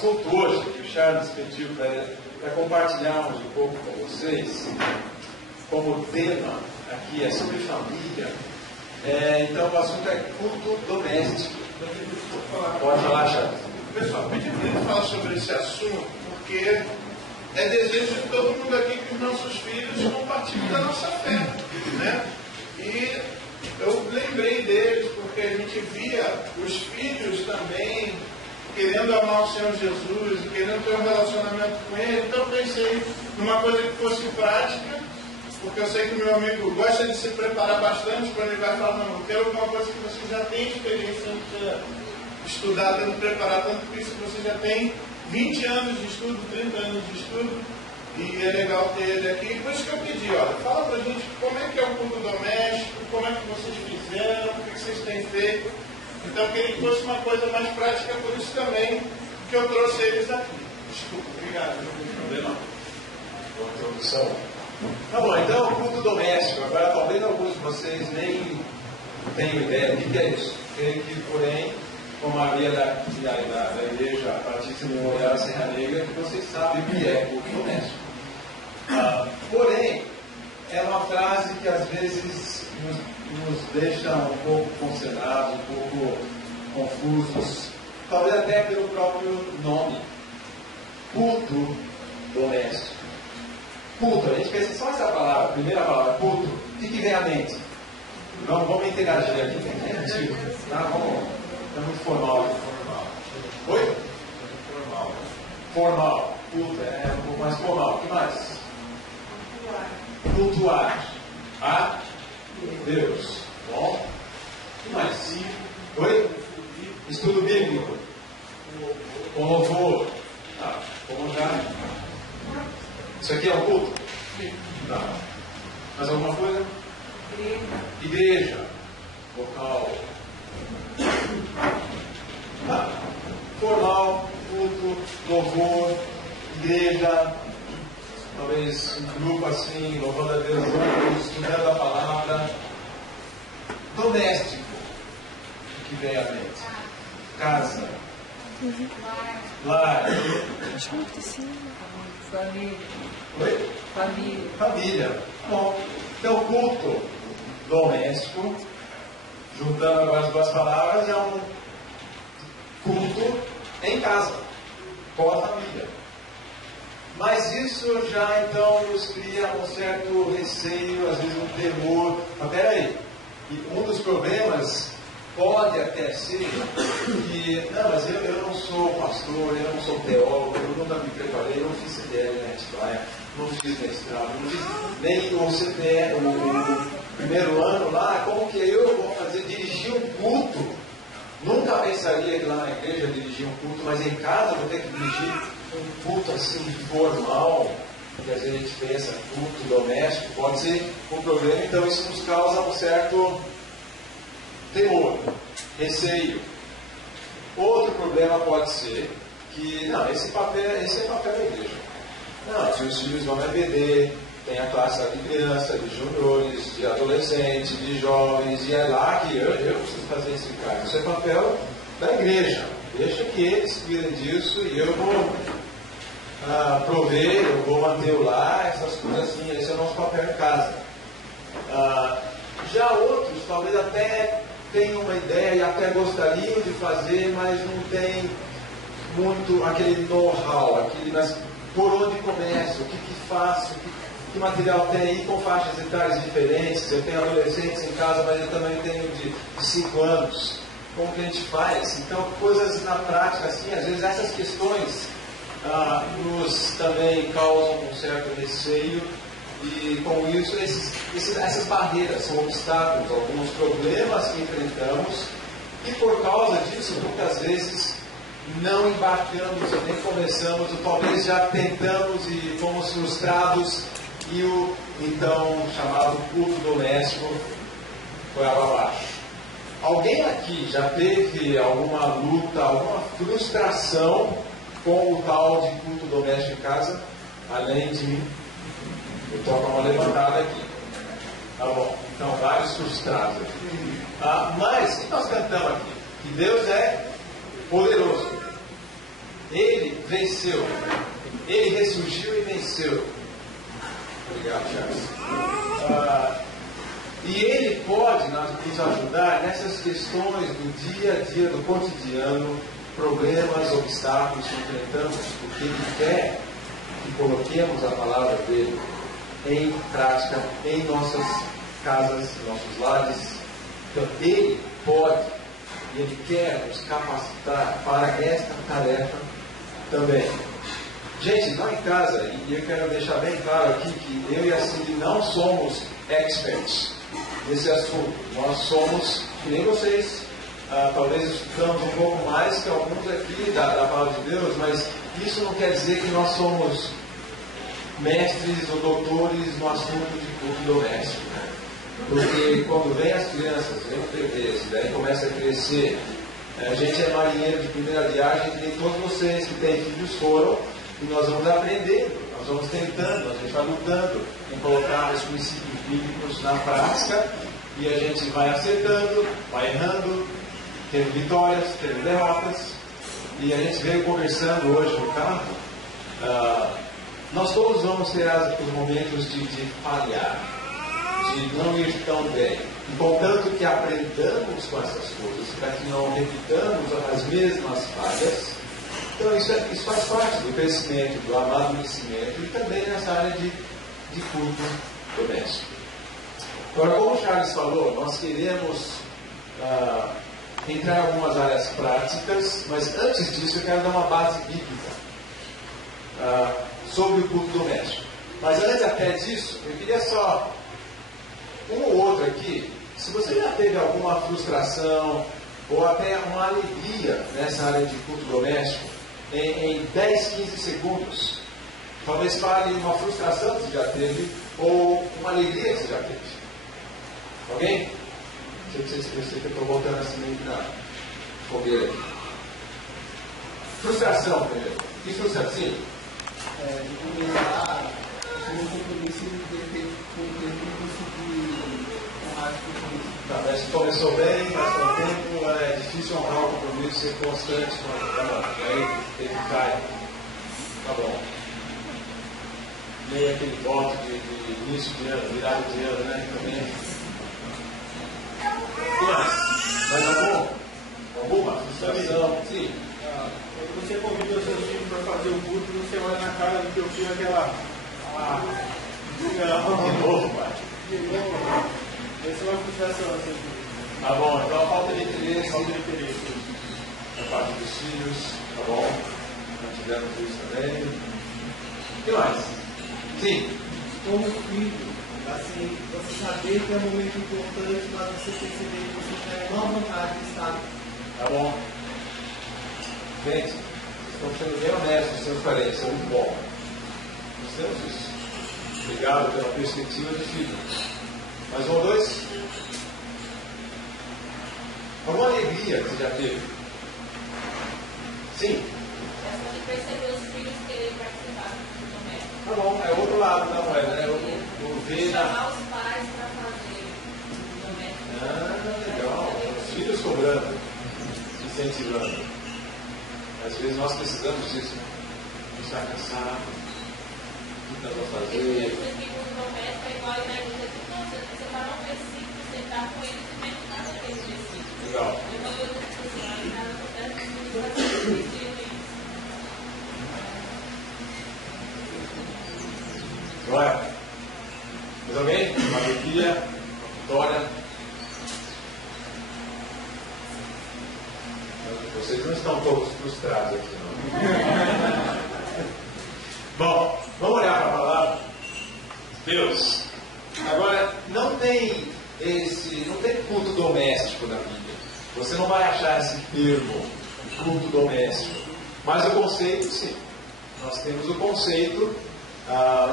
assunto hoje que o Charles pediu para compartilharmos um pouco com vocês, como tema aqui é sobre família. Então o assunto é culto doméstico. Pode falar, Charles. Pessoal, pedi para ele falar sobre esse assunto, porque é desejo de todo mundo aqui que os nossos filhos compartilhem da nossa fé, né? E eu lembrei deles porque a gente via os filhos também querendo amar o Senhor Jesus, querendo ter um relacionamento com Ele. Então eu pensei numa coisa que fosse prática, porque eu sei que o meu amigo gosta de se preparar bastante quando ele vai falar, não, eu quero alguma coisa que você já tem experiência em estudar, tendo preparado, tanto que isso você já tem 20 anos de estudo, 30 anos de estudo, e é legal ter ele aqui. Por isso que eu pedi, olha, fala pra gente como é que é o culto doméstico, como é que vocês fizeram, o que vocês têm feito. Então eu queria que fosse uma coisa mais prática, por isso também que eu trouxe eles aqui. Desculpa, obrigado. Boa introdução. Tá bom, então o culto doméstico. Agora talvez alguns de vocês nem tenham ideia do que é isso. Creio que, porém, como a maioria da igreja Batista Memorial Serra Negra, que vocês sabem o que é culto doméstico. Porém, é uma frase que às vezes nos deixa um pouco consternados, um pouco confusos, talvez até pelo próprio nome. Culto doméstico. Culto, a gente pensa só essa palavra, a primeira palavra, culto, o que vem à mente? Vamos interagir aqui, é antigo, tá? Vamos. É muito formal. Oi? Formal. Culto é um pouco mais formal. O que mais? Cultuar. A Deus. Bom. O que mais? Oi? Estudo bíblico. Com louvor. Tá. Como já? Isso aqui é um culto? Tá. Mais alguma coisa? Igreja. Local. Formal, culto, louvor, igreja, talvez um grupo assim, louvando a Deus juntos, estudando a palavra. Doméstico, o que vem à mente? Casa, lar, família. Oi? Família. Família. Bom, então culto doméstico, juntando agora as duas palavras, é um culto em casa, com a família. Mas isso já então nos cria um certo receio, às vezes um temor. Mas peraí, e um dos problemas pode até ser que, não, mas eu não sou pastor, eu não sou teólogo, eu nunca me preparei, eu não fiz CDL na história, não fiz mestrado, não fiz nem o CDL, o primeiro ano lá, como que eu vou dirigir um culto? Nunca pensaria que lá na igreja dirigir um culto, mas em casa vou ter que dirigir um culto assim formal, que às vezes a gente pensa, culto doméstico, pode ser um problema, então isso nos causa um certo temor, receio. Outro problema pode ser que, não, esse é papel da igreja. Não, se os filhos vão na EBD, tem a classe de criança, de juniores, de adolescentes, de jovens, e é lá que eu preciso fazer esse cargo. Isso é papel da igreja. Deixa que eles cuidem disso e eu vou prover, eu vou manter o lar, essas coisas assim. Esse é o nosso papel em casa. Já outros talvez até tenham uma ideia e até gostariam de fazer, mas não tem muito aquele know-how, mas por onde começo, o que faço, que material tem aí com faixas etárias diferentes. Eu tenho adolescentes em casa, mas eu também tenho de 5 anos. Como que a gente faz? Então, coisas na prática, assim, às vezes essas questões nos também causam um certo receio, e com isso, essas barreiras são obstáculos, alguns problemas que enfrentamos, e por causa disso, muitas vezes não embarcamos, nem começamos, ou talvez já tentamos e fomos frustrados, e o então chamado culto doméstico foi água abaixo. Alguém aqui já teve alguma luta, alguma frustração com o tal de culto doméstico em casa? Além de mim? Eu estou com uma levantada aqui. Tá bom, então vários frustrados aqui. Mas o que nós cantamos aqui? Que Deus é poderoso. Ele venceu. Ele ressurgiu e venceu. Obrigado, Charles. E Ele pode nos ajudar nessas questões do dia a dia, do cotidiano, problemas, obstáculos que enfrentamos, porque Ele quer que coloquemos a palavra dEle em prática, em nossas casas, em nossos lares. Então, Ele pode e Ele quer nos capacitar para esta tarefa também. Gente, lá em casa, e eu quero deixar bem claro aqui que eu e a Cindy não somos experts nesse assunto. Nós somos, que nem vocês, talvez estudamos um pouco mais que alguns aqui da palavra de Deus, mas isso não quer dizer que nós somos mestres ou doutores no assunto de culto doméstico. Porque quando vem as crianças, vem os bebês, daí começa a crescer, a gente é marinheiro de primeira viagem, que nem todos vocês que têm filhos foram, e nós vamos aprendendo, nós vamos tentando, a gente vai lutando em colocar os princípios bíblicos na prática, e a gente vai acertando, vai errando, tendo vitórias, tendo derrotas, e a gente veio conversando hoje no carro. Nós todos vamos ter os momentos de falhar, de não ir tão bem. E contanto que aprendamos com essas coisas, para que não repitamos as mesmas falhas. Então isso faz parte do crescimento, do amadurecimento e também nessa área de culto doméstico. Agora, como o Charles falou, nós queremos entrar em algumas áreas práticas, mas antes disso eu quero dar uma base bíblica sobre o culto doméstico. Mas antes até disso, eu queria só um ou outro aqui, se você já teve alguma frustração ou até uma alegria nessa área de culto doméstico, em 10, 15 segundos, talvez fale uma frustração que você já teve ou uma alegria que você já teve. Alguém? Não sei se eu estou voltando assim meio na fogueira aqui. Frustração primeiro. Que frustração? Sim. De começar, eu não compromisso de ter conseguir honrar esse compromisso. Tá, mas começou bem, mas com o tempo é difícil honrar o compromisso, ser constante, e aí ele cai. Tá bom. Nem aquele voto de início de ano, virada de ano, né? Também. Mas alguma frustração? Sim. Quando você convida os seus filhos para fazer o culto, você olha na cara do teu filho aquela. De novo, pai. Essa é uma frustração, assim. Tá bom, então a falta de interesse. Da parte dos filhos, tá bom? Nós tivemos isso também. O que mais? Sim. Como filho, assim, você saber que é um momento importante, mas você perceber que você tem uma vontade de estar. Tá bom. Gente, estão sendo bem honestos com seus parentes, isso é muito bom. Nós temos isso. Obrigado pela perspectiva de filho. Mais um ou dois? Alguma alegria que você já teve? Sim? Essa de perceber os filhos quererem participar do doméstico. Tá bom, é outro lado da moeda, né? O ver na. Chamar os pais para fazer o doméstico. Legal. Os filhos cobrando, incentivando. Às vezes nós precisamos disso, né? A gente está cansado. O que nós vamos Esse fazer? tipo doméstico é igual a igreja. Você está num versículo, você está com eles e nem nada desse versículo. Legal. Então eu digo assim, lá em casa acontece muito isso. Glória. Mais alguém? Uma alegria, uma vitória. Vocês não estão todos frustrados aqui, não. Bom, vamos olhar para a palavra. Deus. Agora, não tem culto doméstico na Bíblia. Você não vai achar esse termo, culto doméstico. Mas o conceito, sim. Nós temos o conceito.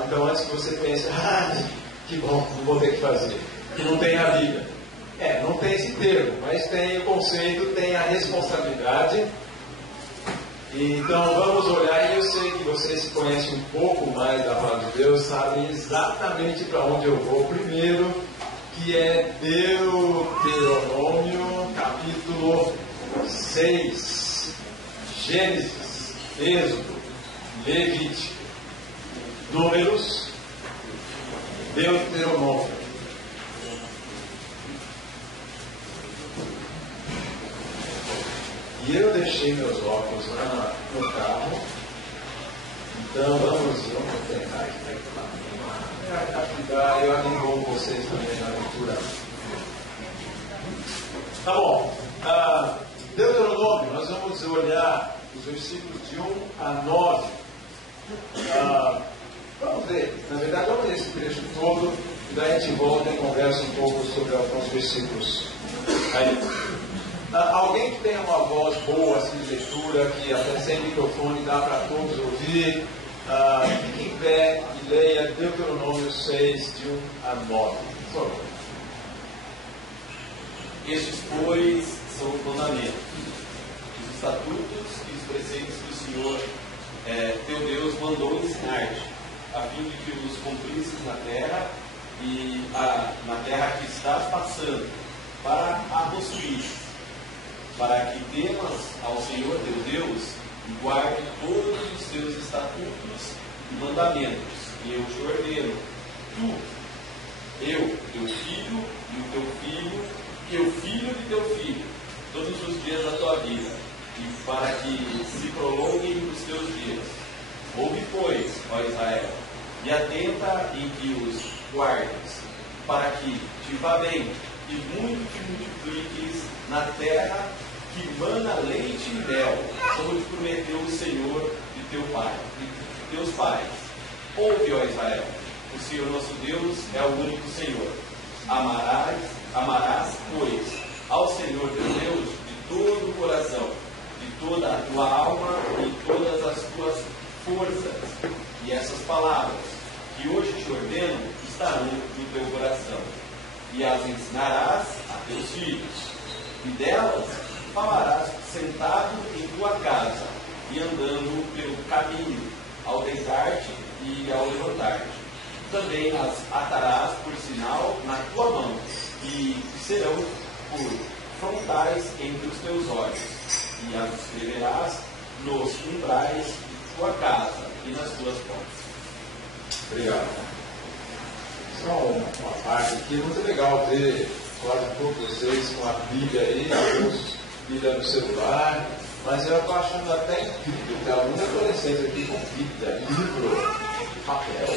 Então, antes que você pense, que bom, não vou ter que fazer. Que não tem na Bíblia. Não tem esse termo, mas tem o conceito, tem a responsabilidade. Então vamos olhar, e eu sei que vocês que conhecem um pouco mais da palavra de Deus, sabem exatamente para onde eu vou primeiro, que é Deuteronômio capítulo 6. Gênesis Êxodo, Levítico, Números, Deuteronômio. E eu deixei meus óculos lá no carro. Então vamos tentar aqui. Eu animo vocês também na leitura. Tá bom. Deuteronômio, nós vamos olhar os versículos de 1 a 9. Vamos ler. Na verdade, vamos ler esse trecho todo. E daí a gente volta e conversa um pouco sobre alguns versículos. Aí. Alguém que tenha uma voz boa assim, de leitura, que até sem microfone dá para todos ouvir, fique em pé e leia Deuteronômio 6, de 1 a 9. Por favor. Estes, pois, são os mandamentos, os estatutos e os preceitos que o Senhor, teu Deus, mandou ensinar-te, a fim de que os cumprisses na terra e na terra que estás passando, para a possuíres, para que temas ao Senhor teu Deus e guarde todos os seus estatutos e mandamentos, que eu te ordeno, teu filho e o teu filho, e o filho de teu filho, todos os dias da tua vida, e para que se prolonguem os teus dias. Ouve, pois, ó Israel, e atenta em que os guardes, para que te vá bem e muito te multipliques na terra que mana leite e mel, como te prometeu o Senhor de teus pais. Ouve, ó Israel, o Senhor nosso Deus é o único Senhor. Amarás, pois, ao Senhor teu Deus de todo o coração, de toda a tua alma e de todas as tuas forças. E essas palavras que hoje te ordeno estarão no teu coração, e as ensinarás a teus filhos, e delas falarás sentado em tua casa e andando pelo caminho, ao deitar-te e ao levantar-te. Também as atarás por sinal na tua mão, e serão por frontais entre os teus olhos, e as escreverás nos umbrais de tua casa e nas tuas portas. Obrigado. Só uma parte aqui, muito legal ver quase todos vocês com a Bíblia aí, alguns Bíblia no celular, mas eu estou achando até incrível que alguns adolescentes aqui com Bíblia, livro, papel,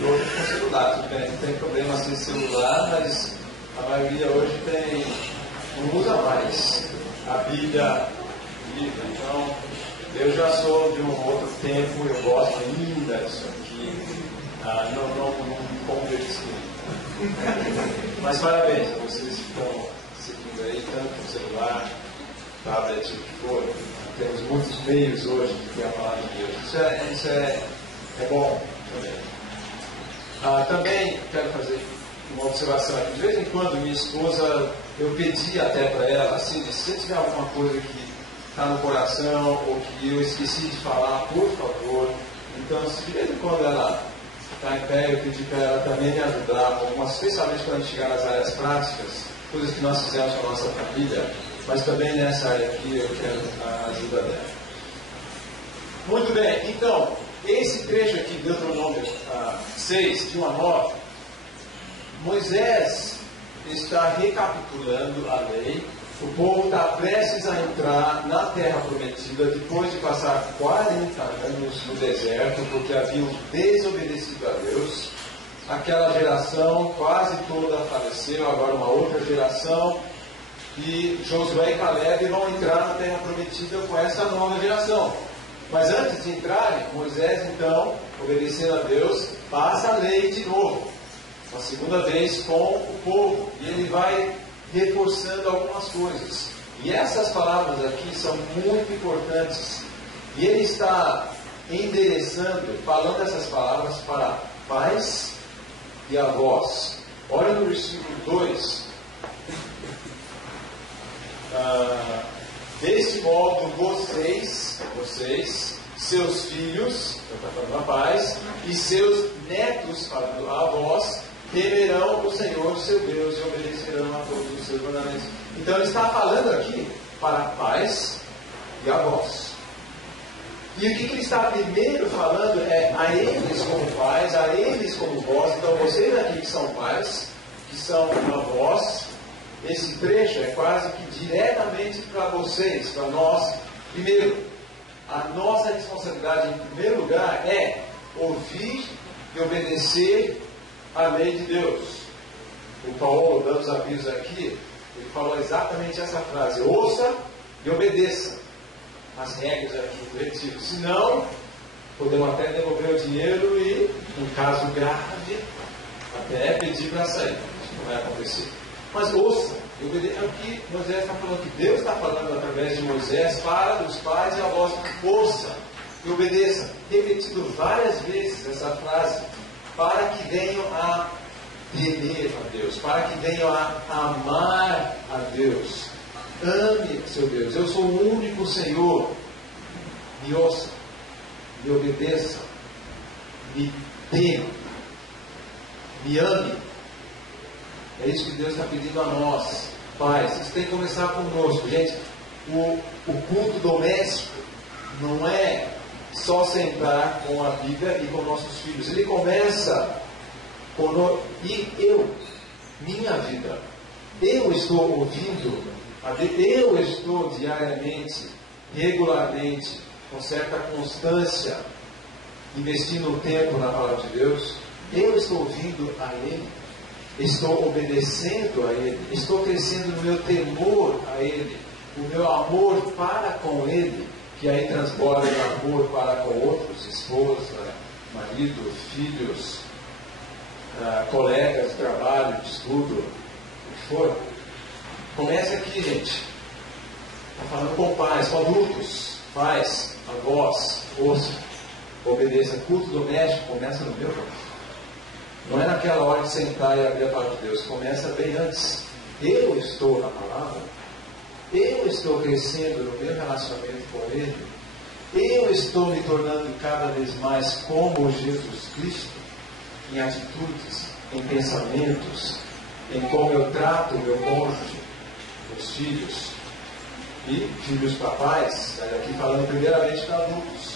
todos com celular. Tudo bem, não tem problema sem celular, mas a maioria hoje não usa mais a Bíblia livre. Então, eu já sou de um outro tempo, eu gosto ainda disso aqui. Não me converti. Mas parabéns a vocês que estão seguindo aí, tanto no celular, tablet, o que for. Temos muitos meios hoje de ter a palavra de Deus. Isso é bom também. Também quero fazer uma observação aqui. De vez em quando, minha esposa, eu pedi até para ela, assim, se você tiver alguma coisa que está no coração ou que eu esqueci de falar, por favor. Então, se de vez em quando ela está em pé, eu pedi para ela também me ajudar, especialmente quando a gente chegar nas áreas práticas, coisas que nós fizemos com a nossa família, mas também nessa área aqui eu quero a ajuda dela. Muito bem, então, esse trecho aqui, Deuteronômio 6, de 1 a 9, Moisés está recapitulando a lei. O povo está prestes a entrar na terra prometida depois de passar 40 anos no deserto, porque haviam desobedecido a Deus. Aquela geração quase toda faleceu, agora uma outra geração, e Josué e Caleb vão entrar na terra prometida com essa nova geração. Mas antes de entrarem, Moisés então, obedecendo a Deus, passa a lei de novo, uma segunda vez com o povo, e ele vai reforçando algumas coisas. E essas palavras aqui são muito importantes. E ele está endereçando, falando essas palavras para pais e avós. Olha no versículo 2. Desse modo vocês, seus filhos, está falando a pais, e seus netos, falando a avós, temerão o Senhor, seu Deus, e obedecerão a todos os seus mandamentos. Então ele está falando aqui para pais e avós. E o que ele está primeiro falando é a eles como pais, a eles como vós. Então vocês aqui que são pais, que são avós, esse trecho é quase que diretamente para vocês, para nós. Primeiro, a nossa responsabilidade em primeiro lugar é ouvir e obedecer à lei de Deus. O Paulo, dando os avisos aqui, ele falou exatamente essa frase: ouça e obedeça as regras aqui do retiro. Senão, podemos até devolver o dinheiro e, em caso grave, até pedir para sair. Isso não vai acontecer. Mas ouça e obedeça. É o que Moisés está falando, que Deus está falando através de Moisés para os pais e avós. Ouça e obedeça. Repetido várias vezes essa frase, para que venham a temer a Deus, para que venham a amar a Deus. Ame seu Deus. Eu sou o único Senhor. Me ouça, me obedeça, me tema, me ame. É isso que Deus está pedindo a nós, pais. Isso tem que começar conosco, gente. O culto doméstico não é só sentar com a Bíblia e com nossos filhos. Ele começa conosco. E minha vida, eu estou ouvindo, eu estou diariamente, regularmente, com certa constância, investindo tempo na palavra de Deus. Eu estou ouvindo a Ele, estou obedecendo a Ele, estou crescendo no meu temor a Ele, o meu amor para com Ele, que aí transborda em amor para com outros, esposa, marido, filhos, colegas de trabalho, de estudo, o que for. Comece aqui, gente. Está falando com pais, com adultos, pais, avós, ouça, obedeça. Culto doméstico começa no meu coração. Não é naquela hora de sentar e abrir a palavra de Deus. Começa bem antes. Eu estou na palavra. Eu estou crescendo no meu relacionamento com Ele. Eu estou me tornando cada vez mais como Jesus Cristo, em atitudes, em pensamentos, em como eu trato o meu cônjuge, os filhos e filhos papais, aqui falando primeiramente para adultos.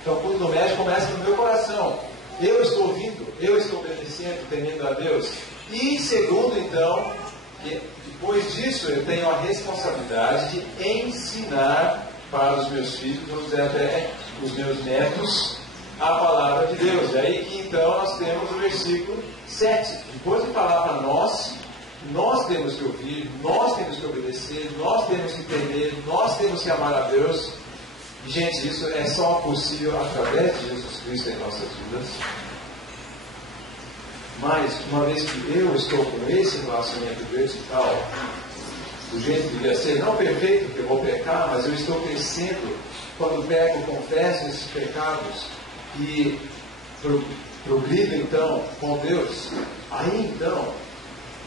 Então o culto doméstico começa no meu coração. Eu estou ouvindo, eu estou obedecendo, temendo a Deus. E segundo, então, depois disso eu tenho a responsabilidade de ensinar para os meus filhos, vamos dizer até os meus netos, a palavra de Deus. E aí que então nós temos o versículo 7. Depois de falar para nós temos que ouvir, nós temos que obedecer, nós temos que temer, nós temos que amar a Deus. E, gente, isso é só possível através de Jesus Cristo em nossas vidas. Mas, uma vez que eu estou com esse relacionamento vertical, do jeito que devia ser, não perfeito, porque eu vou pecar, mas eu estou crescendo. Quando peco, confesso esses pecados e progrido então com Deus, aí então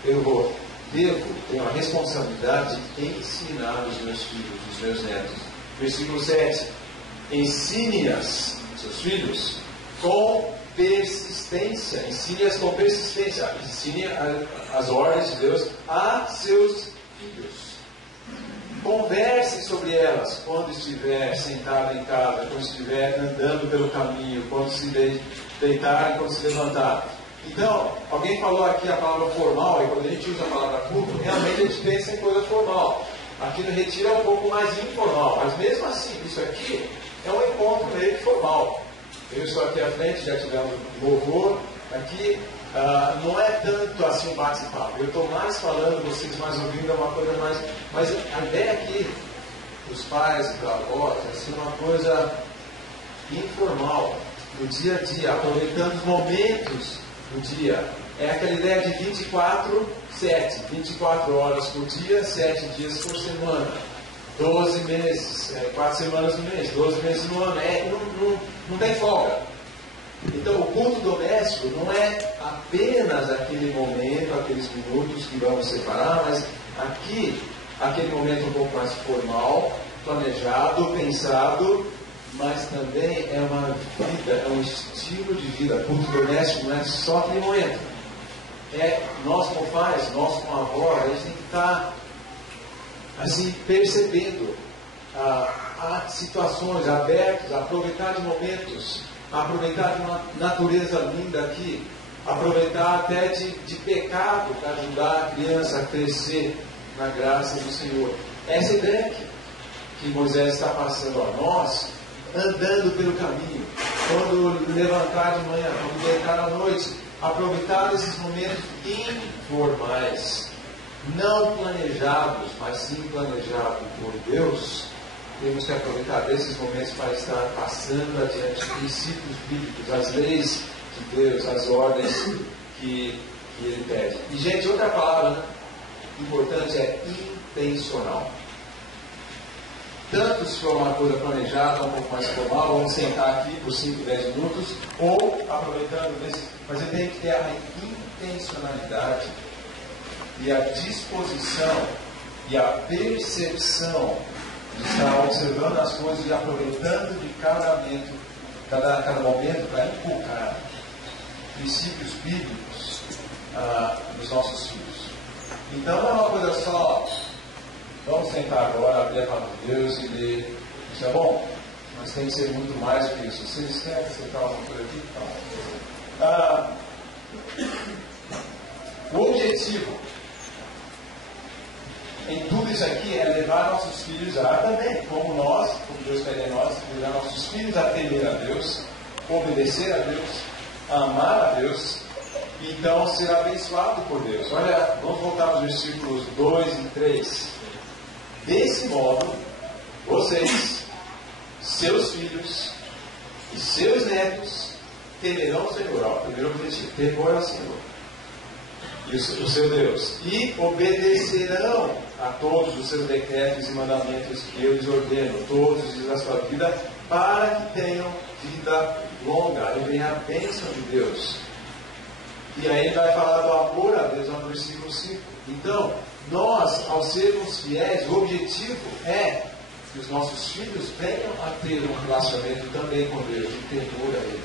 eu tenho a responsabilidade de ensinar os meus filhos, os meus netos. Versículo 7: ensine-as, seus filhos, com persistência. Ensine-as com persistência. Ensine as ordens de Deus a seus filhos. Converse sobre elas quando estiver sentado em casa, quando estiver andando pelo caminho, quando se deitar e quando se levantar. Então, alguém falou aqui a palavra formal, e quando a gente usa a palavra culto, realmente a gente pensa em coisa formal. Aqui no Retiro é um pouco mais informal, mas mesmo assim, isso aqui é um encontro meio que formal. Eu estou aqui à frente, já tivemos louvor. Aqui não é tanto assim um bate-papo. Eu estou mais falando, vocês mais ouvindo, é uma coisa mais. Mas a ideia aqui dos pais e da avó é ser uma coisa informal, no dia a dia, aproveitando os momentos do dia. É aquela ideia de 24/7, 24 horas por dia, 7 dias por semana, 12 meses, 4 semanas no mês, 12 meses no ano. Não tem folga. Então o culto doméstico não é apenas aquele momento, aqueles minutos que vamos separar, mas aqui, aquele momento um pouco mais formal, planejado, pensado, mas também é uma vida, é um estilo de vida. Culto doméstico não é só aquele momento. Nós como pais, nós como avó, a gente tem que estar assim, percebendo a a situações abertas, a aproveitar de momentos, a aproveitar de uma natureza linda aqui, aproveitar até de pecado para ajudar a criança a crescer na graça do Senhor. Essa é a ideia que Moisés está passando a nós, andando pelo caminho. Quando levantar de manhã, quando deitar à noite, aproveitar esses momentos informais, não planejados, mas sim planejados por Deus. Temos que aproveitar desses momentos para estar passando adiante princípios bíblicos, as leis de Deus, as ordens que Ele pede. E, gente, outra palavra importante é intencional. Tanto se for uma coisa planejada, um pouco mais formal, vamos sentar aqui por 5, 10 minutos, ou aproveitando desse, mas ele tem que ter a intencionalidade e a disposição e a percepção de estar observando as coisas e aproveitando de cada momento para inculcar princípios bíblicos nos nossos filhos. Então não é uma coisa só, vamos sentar agora, abrir a palavra de Deus e ler. Isso é bom, mas tem que ser muito mais do que isso. Vocês querem acrescentar alguma coisa aqui? O objetivo em tudo isso aqui é levar nossos filhos a também, como Deus pede a nós, levar nossos filhos a temer a Deus, obedecer a Deus, amar a Deus, e então ser abençoado por Deus. Olha, vamos voltar aos versículos 2 e 3. Desse modo, vocês, seus filhos e seus netos temerão o Senhor. Ó, primeiro objetivo, temor ao Senhor e o seu Deus, e obedecerão a todos os seus decretos e mandamentos que eu lhes ordeno todos os dias da sua vida, para que tenham vida longa e venha a bênção de Deus. E aí ele vai falar do amor a Deus no versículo 5. Então, nós, ao sermos fiéis, o objetivo é que os nossos filhos venham a ter um relacionamento também com Deus, de temor a Ele,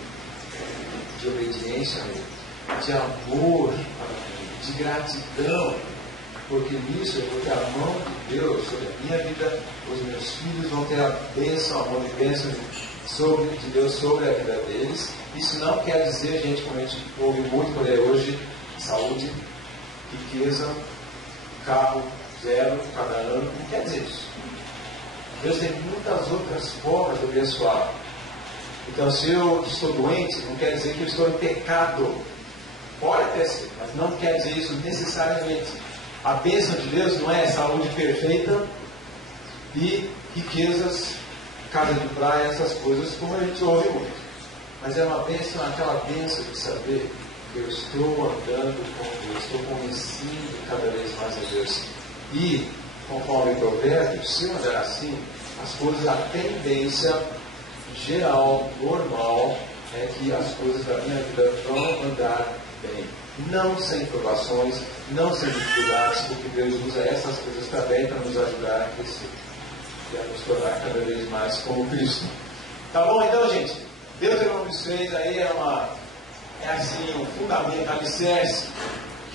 de obediência a Ele, de amor a Ele, de gratidão, porque nisso eu vou ter a mão de Deus sobre a minha vida, os meus filhos vão ter a bênção, a mão de bênção de Deus sobre a vida deles. Isso não quer dizer, gente, como a gente ouve muito por aí hoje, saúde, riqueza, carro zero cada ano, não quer dizer isso. Deus tem muitas outras formas de abençoar. Então, se eu estou doente, não quer dizer que eu estou em pecado. Pode até ser, mas não quer dizer isso necessariamente. A bênção de Deus não é saúde perfeita e riquezas, casa de praia, essas coisas, como a gente ouve muito. Mas é uma bênção, aquela bênção de saber que eu estou andando com Deus, estou conhecendo cada vez mais a Deus. E, conforme o provérbio, se eu andar assim, as coisas, a tendência geral, normal, é que as coisas da minha vida vão andar bem. Não sem provações, não sem dificuldades, porque Deus usa essas coisas também para nos ajudar a crescer e a nos tornar cada vez mais como Cristo. Tá bom? Então, gente, Deuteronômio 6 aí é assim um fundamento, alicerce,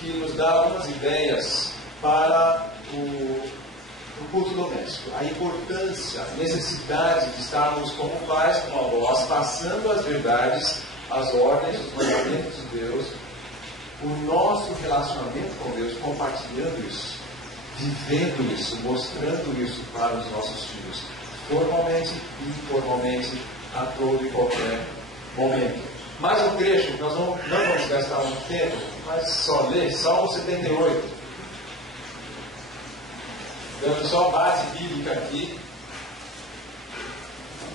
que nos dá algumas ideias para o culto doméstico. A importância, a necessidade de estarmos como pais, como avós, passando as verdades, as ordens, os mandamentos de Deus, o nosso relacionamento com Deus, compartilhando isso, vivendo isso, mostrando isso para os nossos filhos, formalmente e informalmente, a todo e qualquer momento. Mais um trecho, nós não vamos gastar muito tempo, mas só ler, Salmo 78. Dando só a base bíblica aqui,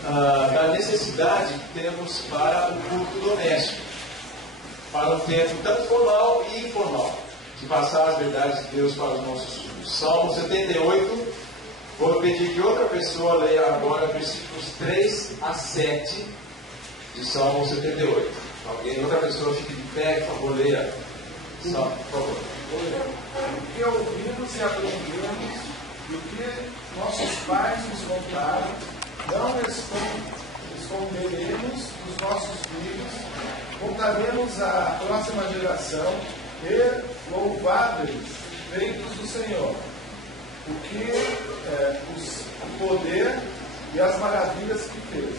da necessidade que temos para o culto doméstico, para um tempo tanto formal e informal, de passar as verdades de Deus para os nossos filhos. Salmo 78, vou pedir que outra pessoa leia agora versículos 3 a 7 de Salmo 78. Alguém, outra pessoa, fique de pé, por favor, leia. Salmo, por favor. O que ouvimos e aprendemos, e o que nossos pais nos contaram, não esconderemos dos nossos filhos, contaremos à próxima geração e louváveis feitos do Senhor. O poder e as maravilhas que fez.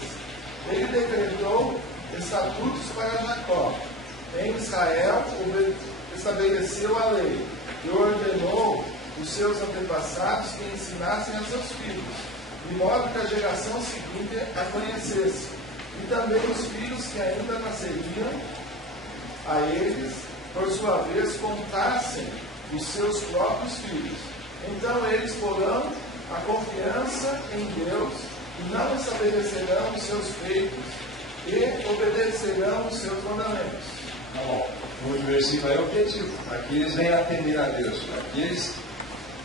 Ele decretou estatutos para Jacó. Em Israel estabeleceu a lei e ordenou os seus antepassados que ensinassem a seus filhos, de modo que a geração seguinte a conhecesse, e também os filhos que ainda nasceriam a eles, por sua vez, contassem os seus próprios filhos. Então eles porão a confiança em Deus e não estabelecerão os seus feitos e obedecerão os seus mandamentos. Tá bom. O versículo é o objetivo. Aqui eles vêm atender a Deus. Aqui eles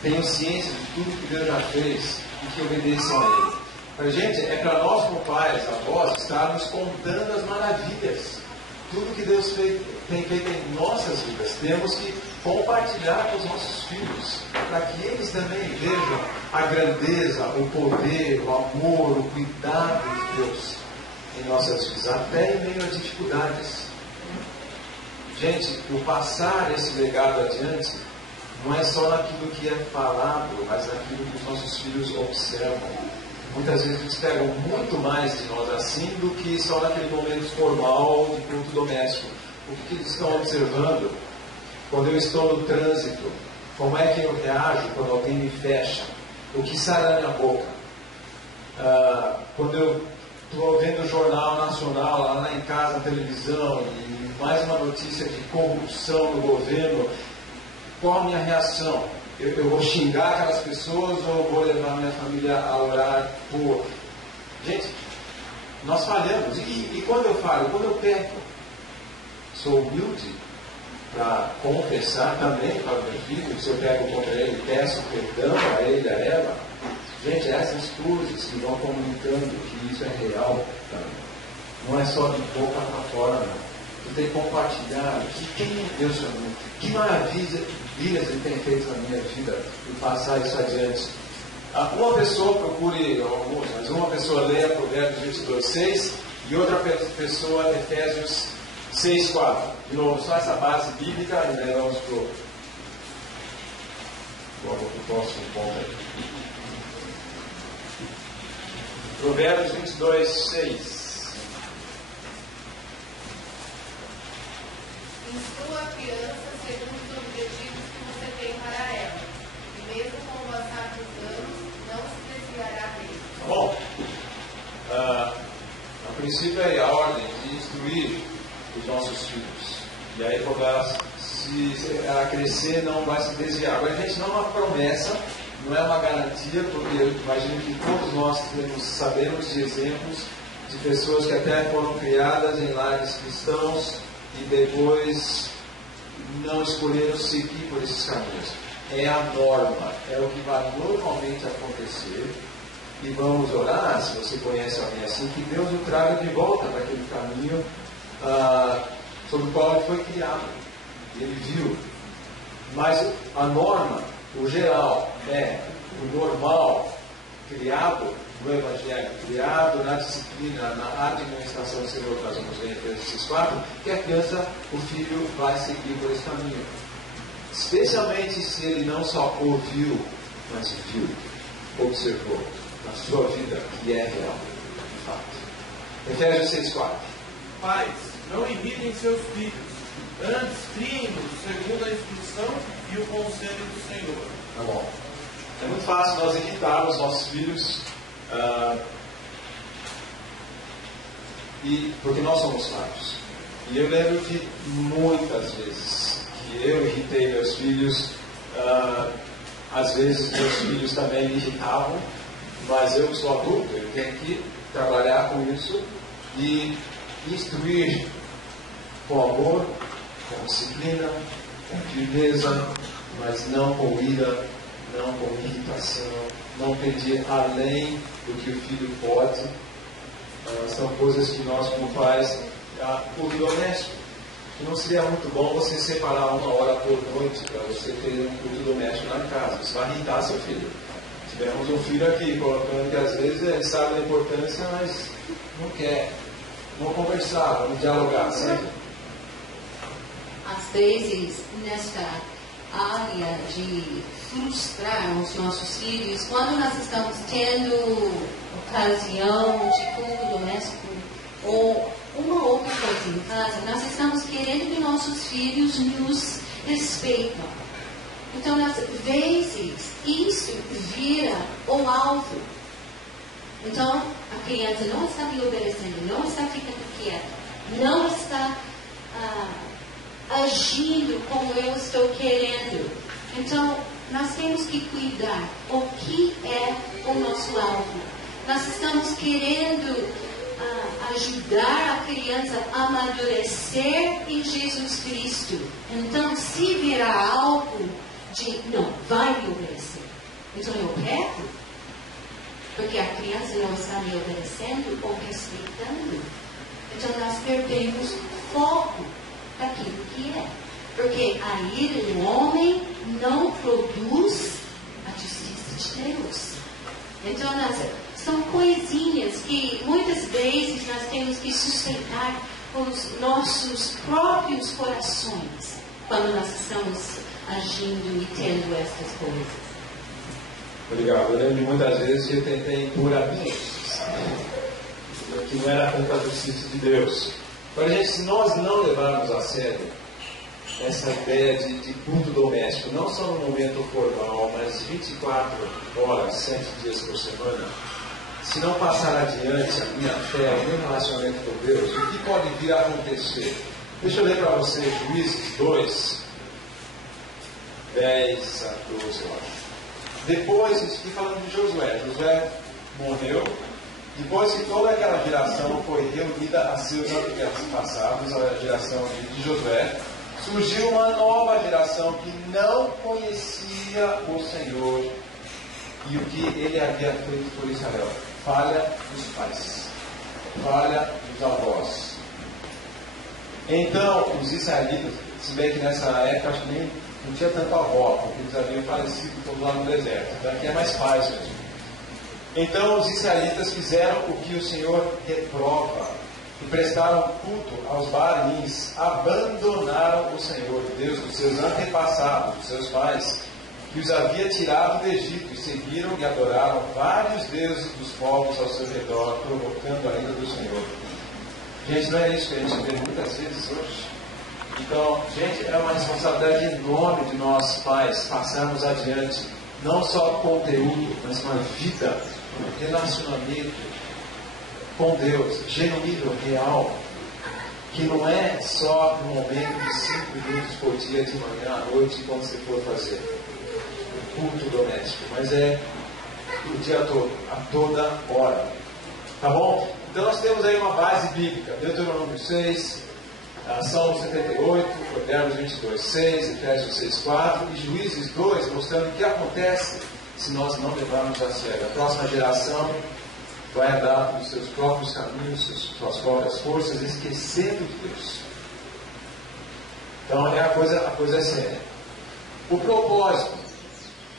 têm ciência de tudo que Deus já fez e que obedeçam a Ele. Mas, gente, é para nós, como pais, avós, estarmos contando as maravilhas. Tudo que Deus tem feito em nossas vidas. Temos que compartilhar com os nossos filhos, para que eles também vejam a grandeza, o poder, o amor, o cuidado de Deus em nossas vidas, até em meio às dificuldades. Gente, o passar esse legado adiante não é só naquilo que é falado, mas naquilo que os nossos filhos observam. Muitas vezes eles pegam muito mais de nós assim do que só naquele momento formal de culto doméstico. O que eles estão observando quando eu estou no trânsito? Como é que eu reajo quando alguém me fecha? O que sai da minha boca? Quando eu estou vendo o Jornal Nacional lá em casa, na televisão, e mais uma notícia de corrupção no governo, qual a minha reação? Eu vou xingar aquelas pessoas ou vou levar minha família a orar por... Gente, nós falhamos. E quando eu falho? Quando eu peco? Sou humilde para confessar também para o meu filho. Se eu pego contra ele, peço perdão a ele, a ela. Gente, essas coisas que vão comunicando que isso é real também. Não é só de boca para fora, não. Eu tenho que compartilhar quem é Deus para mim, que maravilhas Ele tem feito na minha vida e passar isso adiante. Uma pessoa, procure alguns, mas uma pessoa leia Provérbios 22:6 e outra pessoa Efésios 6:4. De novo, só essa base bíblica e daí vamos para o próximo ponto aí. Provérbios 22:6. Instrua a criança segundo os objetivos que você tem para ela, e mesmo com o passar dos anos, não se desviará dele. Tá bom? A princípio é a ordem de instruir os nossos filhos. E aí, se ela crescer, não vai se desviar. Agora, gente, não é uma promessa, não é uma garantia, porque eu imagino que todos nós sabemos de exemplos de pessoas que até foram criadas em lares cristãos e depois não escolheram seguir por esses caminhos. É a norma, é o que vai normalmente acontecer. E vamos orar, se você conhece alguém assim, que Deus o traga de volta para aquele caminho sobre o qual ele foi criado. Ele viu. Mas a norma, o geral, é o normal, criado no Evangelho, criado na disciplina, na administração do Senhor, nós vamos ver em Efésios 4, que a criança, o filho, vai seguir por esse caminho. Especialmente se ele não só ouviu, mas viu, observou na sua vida, que é real, de fato. Efésios 6:4. Pais, não irritem seus filhos, antes criem-nos segundo a instrução e o conselho do Senhor. Tá bom. É muito fácil nós irritarmos nossos filhos, porque nós somos falhos. E eu lembro de muitas vezes que eu irritei meus filhos, às vezes meus filhos também me irritavam, mas eu sou adulto, eu tenho que trabalhar com isso e instruir com amor, com disciplina, com firmeza, mas não com ira, não com irritação, não pedir além do que o filho pode. São coisas que nós, como pais, culto doméstico. Não seria muito bom você separar uma hora por noite para você ter um culto doméstico lá em casa. Você vai irritar seu filho. Tivemos um filho aqui colocando que às vezes ele sabe da importância, mas não quer. Vamos conversar, vamos dialogar, certo? Às vezes, nesta área de frustrar os nossos filhos, quando nós estamos tendo ocasião de culto doméstico ou uma outra coisa em casa, nós estamos querendo que nossos filhos nos respeitem. Então, às vezes, isso vira o alvo. Então, a criança não está me obedecendo, não está ficando quieta, não está agindo como eu estou querendo. Então, nós temos que cuidar o que é o nosso alvo. Nós estamos querendo ajudar a criança a amadurecer em Jesus Cristo. Então, se virar algo de, não, vai me obedecer, então eu peco, porque a criança não está me obedecendo ou respeitando, então nós perdemos foco daquilo que é. Porque a ira do homem não produz a justiça de Deus. Então, são coisinhas que muitas vezes nós temos que sustentar com os nossos próprios corações quando nós estamos agindo e tendo essas coisas. Obrigado. Eu lembro de muitas vezes que eu tentei impor a minha justiça, que não era contra a justiça de Deus. Agora, gente, se nós não levarmos a sério essa ideia de culto doméstico, não só no momento formal, mas 24 horas, 7 dias por semana, se não passar adiante a minha fé, o meu relacionamento com Deus, o que pode vir a acontecer? Deixa eu ler para você Juízes 2, 10 a 12, eu acho. Depois, isso aqui falando de Josué. Josué morreu, depois que toda aquela geração foi reunida a seus antepassados, a geração de Josué, surgiu uma nova geração que não conhecia o Senhor e o que ele havia feito por Israel. Falha dos pais, falha dos avós. Então, os israelitas, se bem que nessa época acho que nem não tinha tanto avó, porque eles haviam falecido todos lá no deserto. Então aqui é mais pais mesmo. Então os israelitas fizeram o que o Senhor reprova e prestaram culto aos Baalins, abandonaram o Senhor, Deus dos seus antepassados, dos seus pais, que os havia tirado do Egito, e seguiram e adoraram vários deuses dos povos ao seu redor, provocando a ira do Senhor. Gente, não é isso que a gente vê muitas vezes hoje? Então, gente, é uma responsabilidade enorme de nós, pais, passarmos adiante, não só conteúdo, mas uma vida, um relacionamento com Deus, genuíno, real, que não é só no momento de 5 minutos por dia, de manhã, à noite, quando você for fazer o culto doméstico, mas é o dia todo, a toda hora. Tá bom? Então nós temos aí uma base bíblica, Deuteronômio 6, Salmo 78, Provérbios 22, 6, Efésios 6, 4 e Juízes 2, mostrando o que acontece se nós não levarmos a sério. A próxima geração vai andar pelos seus próprios caminhos, suas próprias forças, esquecendo de Deus. Então a coisa é séria. O propósito,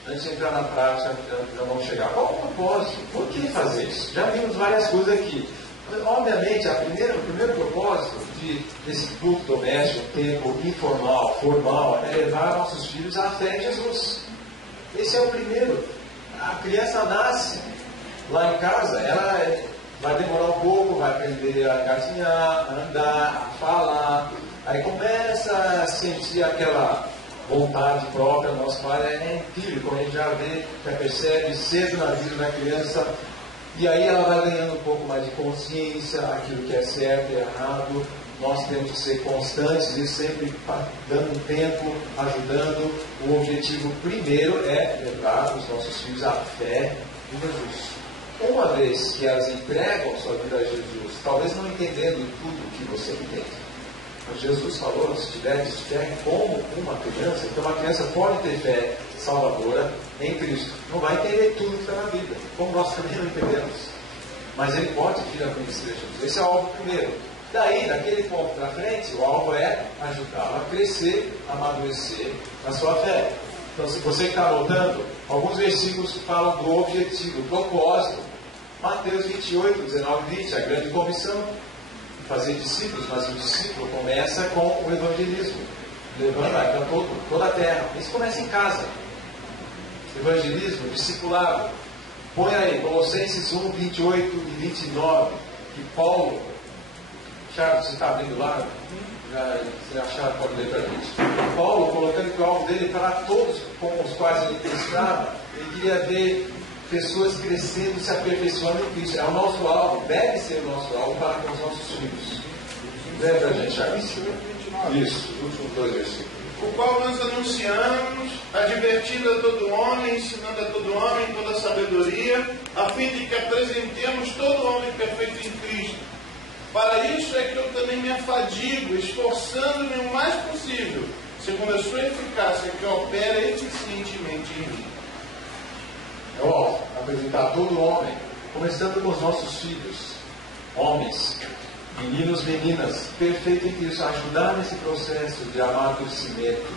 antes de entrar na prática, já vamos chegar. Qual o propósito? Por que fazer isso? Já vimos várias coisas aqui. Obviamente, o primeiro propósito desse culto doméstico, tempo informal, formal, é levar nossos filhos à fé em Jesus. Esse é o primeiro. A criança nasce lá em casa, ela vai demorar um pouco, vai aprender a engatinhar, a andar, a falar, aí começa a sentir aquela vontade própria. Nosso pai é incrível, como a gente já vê, já percebe cedo na vida da criança. E aí ela vai ganhando um pouco mais de consciência, aquilo que é certo e errado. Nós temos que ser constantes e sempre dando um tempo, ajudando. O objetivo primeiro é levar os nossos filhos à fé em Jesus. Uma vez que elas entregam sua vida a Jesus, talvez não entendendo tudo que você entende, mas Jesus falou, se tiveres fé como uma criança, então uma criança pode ter fé salvadora em Cristo. Não vai entender tudo que está na Bíblia, como nós também não entendemos. Mas ele pode vir a conhecer Jesus. Esse é o alvo primeiro. Daí, daquele ponto para frente, o alvo é ajudá-lo a crescer, a amadurecer na sua fé. Então, se você está anotando, alguns versículos falam do objetivo, do propósito. Mateus 28, 19 e 20, a grande comissão. Fazer discípulos, mas o discípulo começa com o evangelismo. Levando para toda a terra. Isso começa em casa. Evangelismo, discipulado. Põe aí, Colossenses 1, 28 e 29, que Paulo, Charles, você está abrindo lá? Se achar, pode ler para a gente. Paulo, colocando que o alvo dele para todos com os quais ele estava, ele queria ver pessoas crescendo, se aperfeiçoando em Cristo. É o nosso alvo, deve ser o nosso alvo para com os nossos filhos. Lê para a gente, Charles. Isso, os últimos 2 versículos. O qual nós anunciamos, advertindo a todo homem, ensinando a todo homem toda a sabedoria, a fim de que apresentemos todo homem perfeito em Cristo. Para isso é que eu também me afadigo, esforçando-me o mais possível, segundo a sua eficácia, que opera eficientemente em mim. É o alvo, apresentar todo homem, começando com os nossos filhos, homens, meninos, meninas, perfeito em Cristo, ajudar nesse processo de amadurecimento,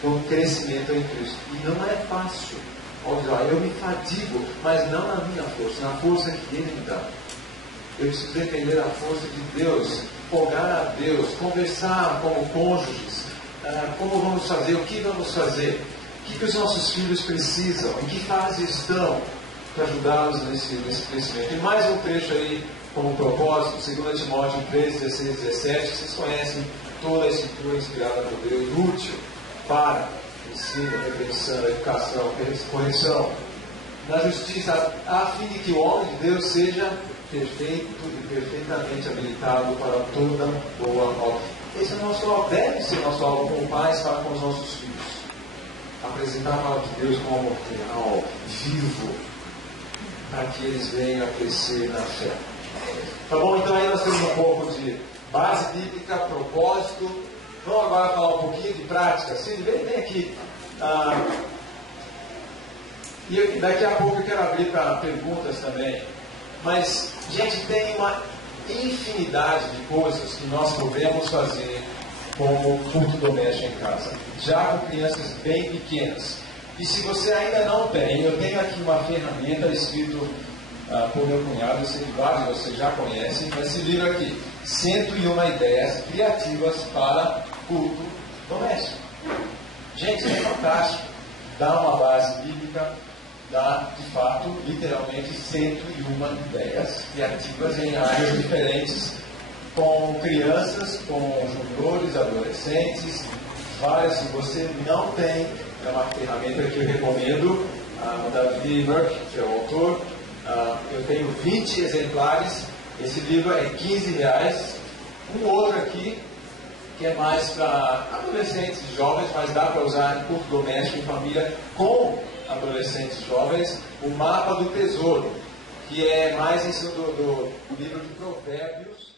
com crescimento em Cristo. E não é fácil. Olha, eu me fadigo, mas não na minha força, na força que Ele me dá. Eu preciso depender da força de Deus, rogar a Deus, conversar como cônjuges, como vamos fazer, o que vamos fazer, o que os nossos filhos precisam, em que fase estão, para ajudá-los nesse crescimento. E mais um trecho aí, como propósito, 2 Timóteo 3, 16, 17, vocês conhecem toda a escritura inspirada por Deus, útil para ensino, repreensão, educação, correção, na justiça, a fim de que o homem de Deus seja perfeito e perfeitamente habilitado para toda boa obra. Esse é o nosso alvo, deve ser nosso alvo como pais para com os nossos filhos. Apresentar a palavra de Deus como real, vivo, para que eles venham a crescer na fé. Tá bom? Então aí nós temos um pouco de base bíblica, propósito. Vamos agora falar um pouquinho de prática. Sim, vem aqui. E daqui a pouco eu quero abrir para perguntas também. Mas, gente, tem uma infinidade de coisas que nós podemos fazer como culto doméstico em casa, já com crianças bem pequenas. E se você ainda não tem, eu tenho aqui uma ferramenta escrita por meu cunhado, eu sei que vários de vocês já conhecem, mas esse livro aqui, 101 ideias criativas para culto doméstico. Gente, isso é fantástico. Dá uma base bíblica, dá, de fato, literalmente 101 ideias criativas em áreas diferentes, com crianças, com juniores, adolescentes, várias. Se você não tem, é uma ferramenta que eu recomendo, o David Murphy, que é o autor. Eu tenho 20 exemplares, esse livro é R$15. Um outro aqui, que é mais para adolescentes e jovens, mas dá para usar em culto doméstico, em família, com adolescentes jovens, o Mapa do Tesouro, que é mais em cima do livro de Provérbios.